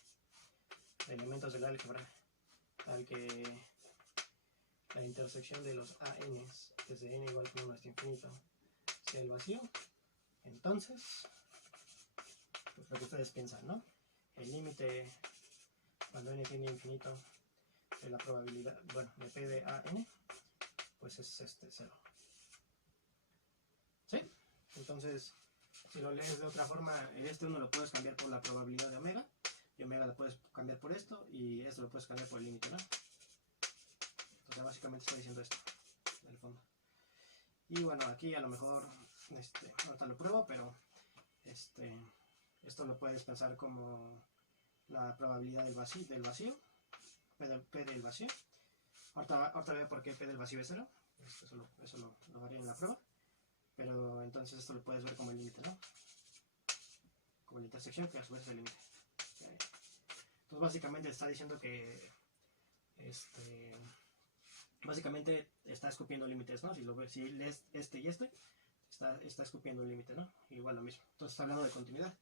de elementos del álgebra, tal que la intersección de los ANs desde n igual a 1 hasta infinito sea el vacío, entonces, pues lo que ustedes piensan, ¿no? El límite cuando n tiende a infinito de la probabilidad, bueno, de P de AN, pues es 0. ¿Sí? Entonces, si lo lees de otra forma, este uno lo puedes cambiar por la probabilidad de omega, y omega lo puedes cambiar por esto, y esto lo puedes cambiar por el límite, ¿no? Entonces, básicamente está diciendo esto, en el fondo. Y bueno, aquí a lo mejor, ahorita lo pruebo, pero esto lo puedes pensar como la probabilidad del vacío, P del vacío. Ahorita veo por qué P del vacío es 0, eso lo haré en la prueba. Pero entonces esto lo puedes ver como el límite, ¿no? Como la intersección, que a su vez es el límite. Entonces básicamente está diciendo que básicamente está escupiendo límites, ¿no? Si lees este y este, está escupiendo un límite, ¿no? Igual lo mismo. Entonces está hablando de continuidad.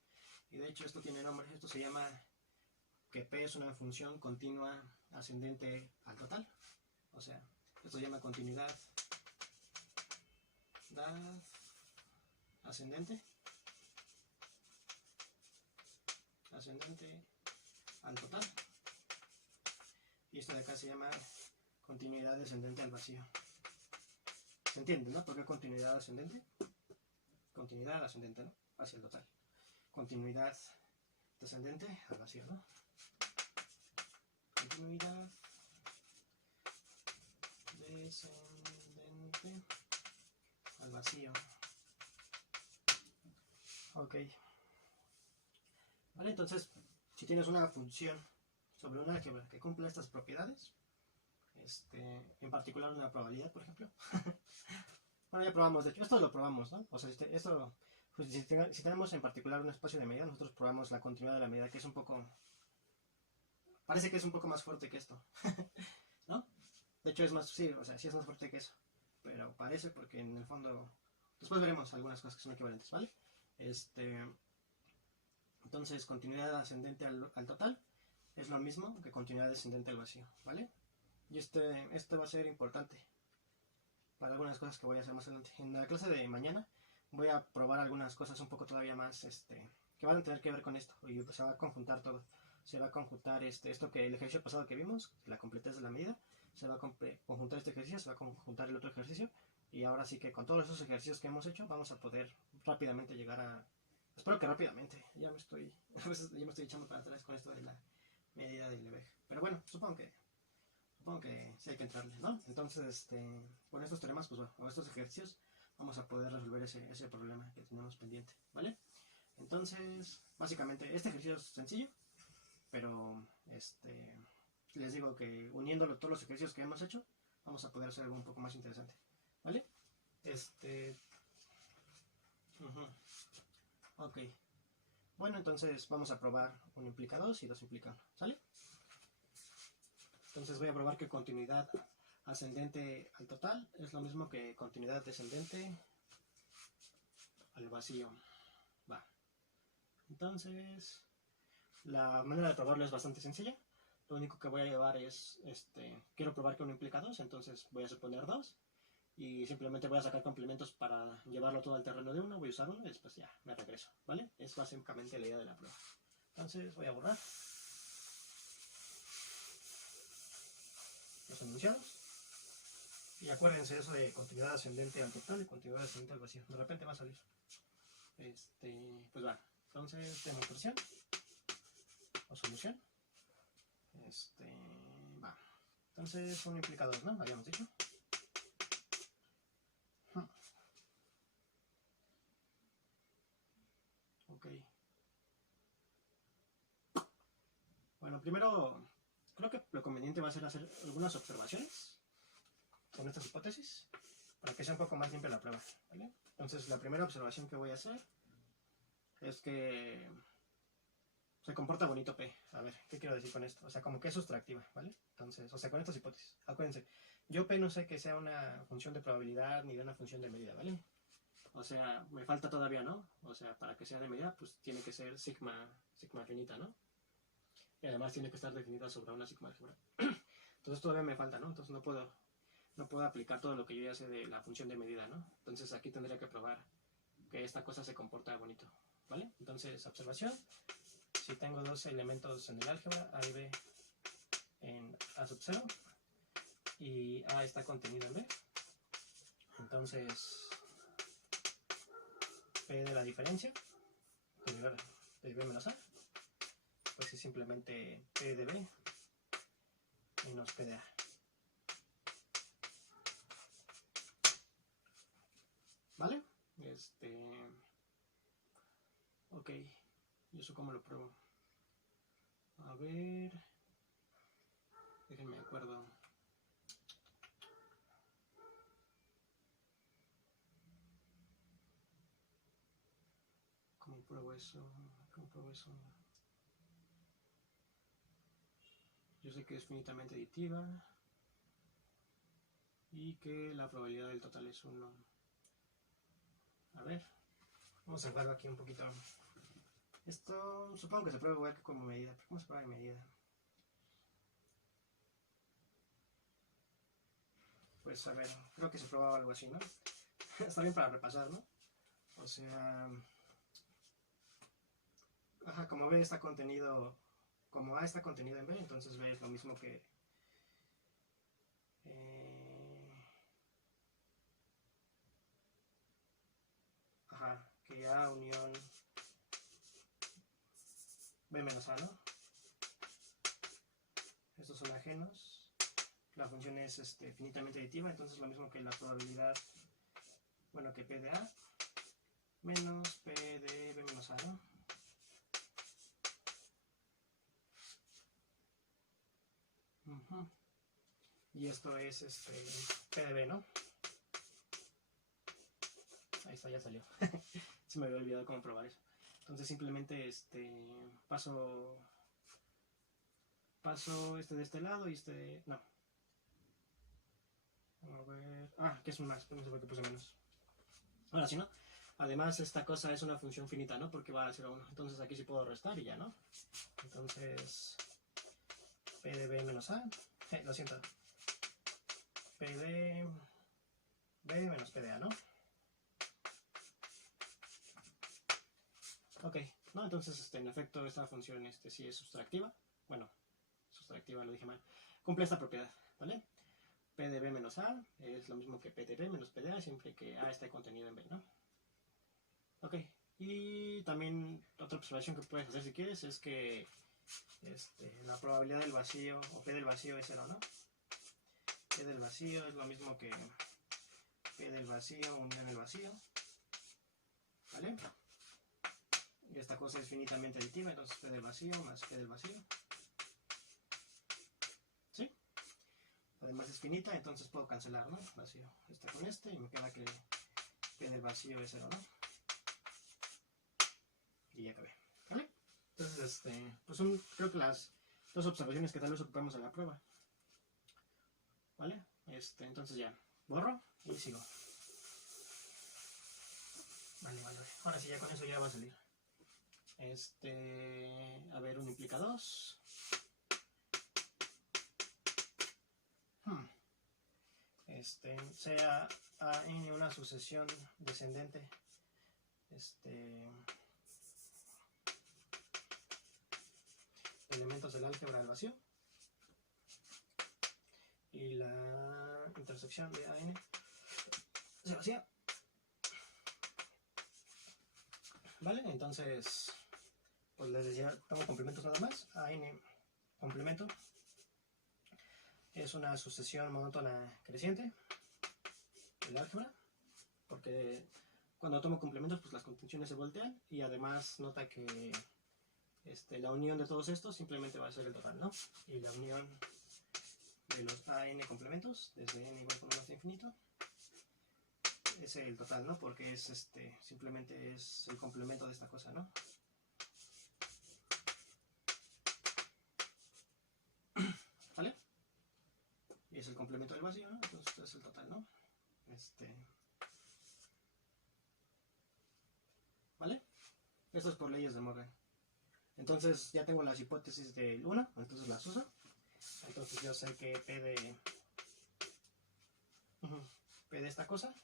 Y de hecho esto tiene nombre, esto se llama que P es una función continua ascendente al total. O sea, esto se llama continuidad ascendente al total, y esto de acá se llama continuidad descendente al vacío. ¿Se entiende, no? ¿Por qué continuidad ascendente? Continuidad ascendente, ¿no? Hacia el total. Continuidad descendente al vacío, ¿no? Continuidad descendente al vacío. Ok. Vale, entonces, si tienes una función sobre una álgebra que cumple estas propiedades, en particular una probabilidad, por ejemplo. Bueno, ya probamos, de hecho, esto lo probamos, ¿no? O sea, esto, pues, si tenemos en particular un espacio de medida, nosotros probamos la continuidad de la medida, que es un poco, parece que es un poco más fuerte que esto, ¿no? De hecho es más, sí, o sea, sí es más fuerte que eso, pero parece porque en el fondo, después veremos algunas cosas que son equivalentes, ¿vale? Entonces, continuidad ascendente al total es lo mismo que continuidad descendente al vacío, ¿vale? Y este va a ser importante para algunas cosas que voy a hacer más adelante. En la clase de mañana voy a probar algunas cosas un poco todavía más, que van a tener que ver con esto, y pues se va a conjuntar todo. Se va a conjuntar esto que el ejercicio pasado que vimos, la completez de la medida, se va a conjuntar este ejercicio, se va a conjuntar el otro ejercicio, y ahora sí que con todos esos ejercicios que hemos hecho vamos a poder rápidamente llegar a... Espero que rápidamente, ya me estoy echando para atrás con esto de la medida del Lebesgue. Pero bueno, supongo que sí hay que entrarle, ¿no? Entonces, con estos teoremas, pues bueno, con estos ejercicios, vamos a poder resolver ese problema que tenemos pendiente, ¿vale? Entonces, básicamente, este ejercicio es sencillo, pero, les digo que uniendo todos los ejercicios que hemos hecho, vamos a poder hacer algo un poco más interesante, ¿vale? Ok. Bueno, entonces vamos a probar 1 implica 2 y 2 implica 1, ¿sale? Entonces voy a probar que continuidad ascendente al total es lo mismo que continuidad descendente al vacío. Va. Entonces, la manera de probarlo es bastante sencilla. Lo único que voy a llevar es, quiero probar que 1 implica 2, entonces voy a suponer 2. Y simplemente voy a sacar complementos para llevarlo todo al terreno de 1, voy a usar 1 y después ya me regreso, ¿vale? Es básicamente la idea de la prueba. Entonces voy a borrar los enunciados. Y acuérdense eso de continuidad ascendente al total y continuidad descendente al vacío. De repente va a salir. Pues va. Entonces, demostración o solución. Va. Entonces, 1 implica 2, ¿no? Habíamos dicho. Ok. Bueno, primero, creo que lo conveniente va a ser hacer algunas observaciones con estas hipótesis para que sea un poco más limpia la prueba, ¿vale? Entonces, la primera observación que voy a hacer es que se comporta bonito P. A ver, ¿qué quiero decir con esto? O sea, como que es sustractiva, ¿vale? Entonces, o sea, con estas hipótesis. Acuérdense, yo P no sé que sea una función de probabilidad ni de una función de medida, ¿vale? O sea, me falta todavía, ¿no? O sea, para que sea de medida, pues tiene que ser sigma finita, ¿no? Y además tiene que estar definida sobre una sigma álgebra. Entonces todavía me falta, ¿no? Entonces no puedo aplicar todo lo que yo ya sé de la función de medida, ¿no? Entonces aquí tendría que probar que esta cosa se comporta bonito, ¿vale? Entonces, observación. Si tengo dos elementos en el álgebra, A y B en A sub 0, y A está contenido en B, entonces P de la diferencia, de B menos A, pues es simplemente P de B menos P de A. ¿Vale? Ok, ¿y eso cómo lo pruebo? A ver, déjenme acuerdo. ¿Cómo pruebo eso? ¿Cómo pruebo eso? Yo sé que es finitamente aditiva y que la probabilidad del total es 1. A ver, vamos a dejarlo aquí un poquito. Esto supongo que se prueba igual que como medida. ¿Pero cómo se prueba en medida? Pues a ver, creo que se prueba algo así, ¿no? Está bien para repasar, ¿no? O sea, ajá, como B está contenido, como A está contenido en B, entonces B es lo mismo que que A unión B menos A, ¿no? Estos son ajenos. La función es finitamente aditiva, entonces lo mismo que la probabilidad, bueno, que P de A menos P de B menos A, ¿no? Y esto es P de B, ¿no? Ahí está, ya salió. Se me había olvidado cómo probar eso. Entonces simplemente paso de este lado y no. A ver. Ah, que es un más, no sé por qué puse menos. Ahora sí, ¿no? Además, esta cosa es una función finita, ¿no? Porque va de 0 a 1. Entonces aquí sí puedo restar y ya, ¿no? Entonces, P de B menos A. Lo siento. P de B menos P de A, ¿no? Ok, ¿no? Entonces, en efecto, esta función sí es sustractiva. Bueno, sustractiva, lo dije mal. Cumple esta propiedad, ¿vale? P de B menos A es lo mismo que P de B menos P de A, siempre que A esté contenido en B, ¿no? Ok, y también otra observación que puedes hacer si quieres es que la probabilidad del vacío, o P del vacío es 0, ¿no? P del vacío es lo mismo que P del vacío unión el vacío, ¿vale? Y esta cosa es finitamente aditiva, entonces P del vacío más P del vacío. ¿Sí? Además es finita, entonces puedo cancelar, ¿no? Vacío con y me queda que P del vacío es 0, ¿no? Y ya acabé, ¿vale? Entonces, pues creo que las dos observaciones que tal vez ocupamos en la prueba, ¿vale? Entonces ya, borro y sigo. Vale. Ahora sí, ya con eso ya va a salir. A ver, 1 implica 2. Sea A n una sucesión descendente elementos del álgebra al vacío, y la intersección de AN se vacía. ¿Vale? Entonces, pues les decía, tengo complementos nada más. AN complemento es una sucesión monótona creciente del álgebra, porque cuando tomo complementos, pues las contenciones se voltean, y además nota que la unión de todos estos simplemente va a ser el total, ¿no? Y la unión de los AN complementos, desde n igual por 1 hasta infinito, es el total, ¿no? Porque es simplemente es el complemento de esta cosa, ¿no? ¿Vale? Y es el complemento del vacío, ¿no? Entonces es el total, ¿no? Esto es por leyes de Morgan. Entonces ya tengo las hipótesis del 1, entonces las uso. Entonces yo sé que P de esta cosa,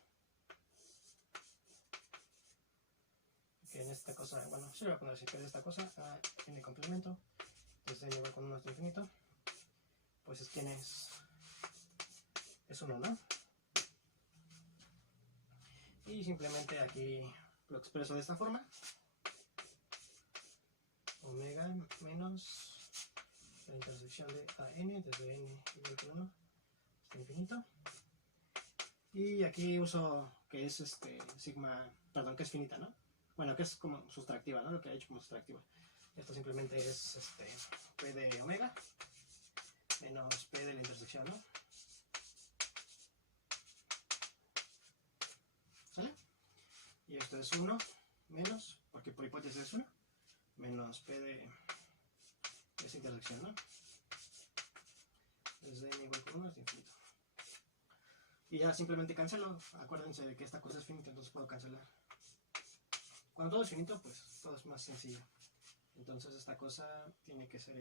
que en esta cosa, bueno, sí lo voy a poner así, P de esta cosa, tiene complemento, entonces n igual con 1 hasta infinito, pues quién es 1, ¿no? Y simplemente aquí lo expreso de esta forma, omega menos la intersección de AN desde n igual que 1 hasta infinito. Y aquí uso que es sigma, perdón, que es finita, ¿no? Bueno, que es como sustractiva, ¿no? Lo que ha hecho como sustractiva. Esto simplemente es P de omega menos P de la intersección, ¿no? ¿Sale? Y esto es 1 menos, porque por hipótesis es 1, menos P de esa intersección, ¿no? Desde n igual que 1 hasta infinito. Y ya simplemente cancelo. Acuérdense de que esta cosa es finita, entonces puedo cancelar. Cuando todo es finito, pues todo es más sencillo. Entonces esta cosa tiene que ser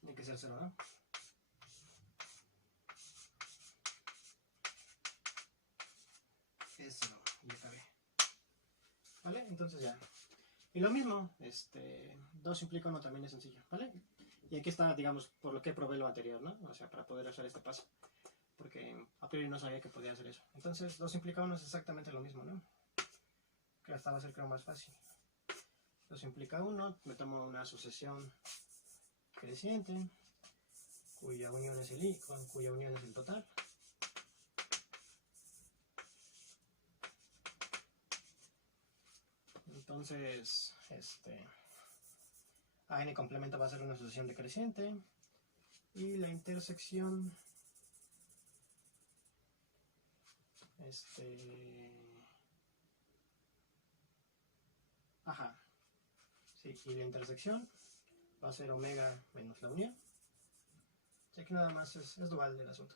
tiene que ser 0, ¿no? Es 0, y acabé. ¿Vale? Entonces ya. Y lo mismo, 2 implica 1 también es sencillo, ¿vale? Y aquí está, digamos, por lo que probé lo anterior, ¿no? O sea, para poder hacer este paso. Porque a priori no sabía que podía hacer eso. Entonces 2 implica 1 es exactamente lo mismo, ¿no? Que hasta va a ser creo más fácil. 2 implica 1, me tomo una sucesión creciente, cuya unión es el total. Entonces, AN complemento va a ser una sucesión decreciente y la intersección sí, y la intersección va a ser omega menos la unión. Así que nada más es dual del asunto.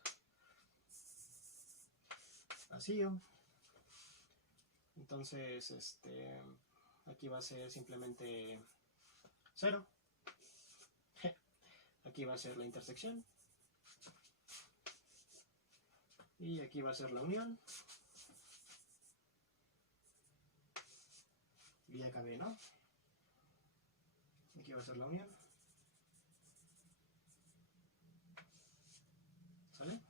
Vacío. Entonces, aquí va a ser simplemente 0. Aquí va a ser la intersección. Y aquí va a ser la unión. Y ya acabé, ¿no? Aquí va a ser la unión. ¿Sale?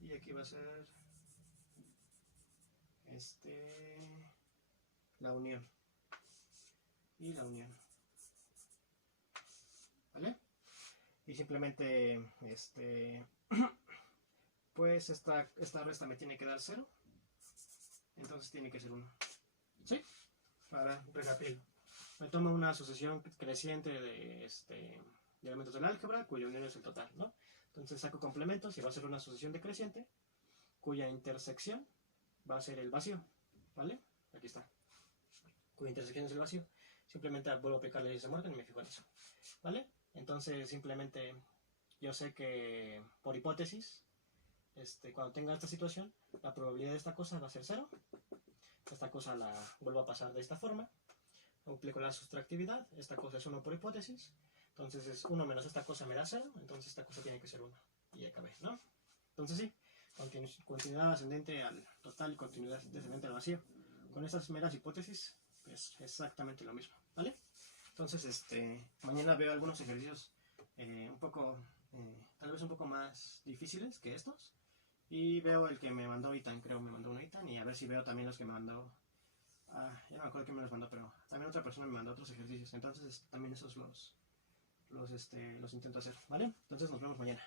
Y aquí va a ser la unión. Y la unión. ¿Vale? Y simplemente pues esta resta me tiene que dar 0. Entonces tiene que ser 1. ¿Sí? Para recapitular. Me tomo una sucesión creciente de elementos del álgebra cuya unión es el total, ¿no? Entonces saco complementos y va a ser una sucesión decreciente cuya intersección va a ser el vacío, ¿vale? Aquí está. Cuya intersección es el vacío. Simplemente vuelvo a aplicar leyes de Morgan y me fijo en eso, ¿vale? Entonces simplemente yo sé que por hipótesis, cuando tenga esta situación, la probabilidad de esta cosa va a ser 0. Esta cosa la vuelvo a pasar de esta forma. Aplico la sustractividad. Esta cosa es 1 por hipótesis. Entonces es 1 menos esta cosa me da 0. Entonces esta cosa tiene que ser 1. Y ya acabé, ¿no? Entonces sí, continuidad ascendente al total y continuidad descendente al vacío. Con estas meras hipótesis es exactamente lo mismo, ¿vale? Entonces mañana veo algunos ejercicios un poco, tal vez un poco más difíciles que estos. Y veo el que me mandó Itan, creo me mandó un Itan, y a ver si veo también los que me mandó, ya no me acuerdo quién me los mandó, pero también otra persona me mandó otros ejercicios, entonces también esos los intento hacer, ¿vale? Entonces nos vemos mañana.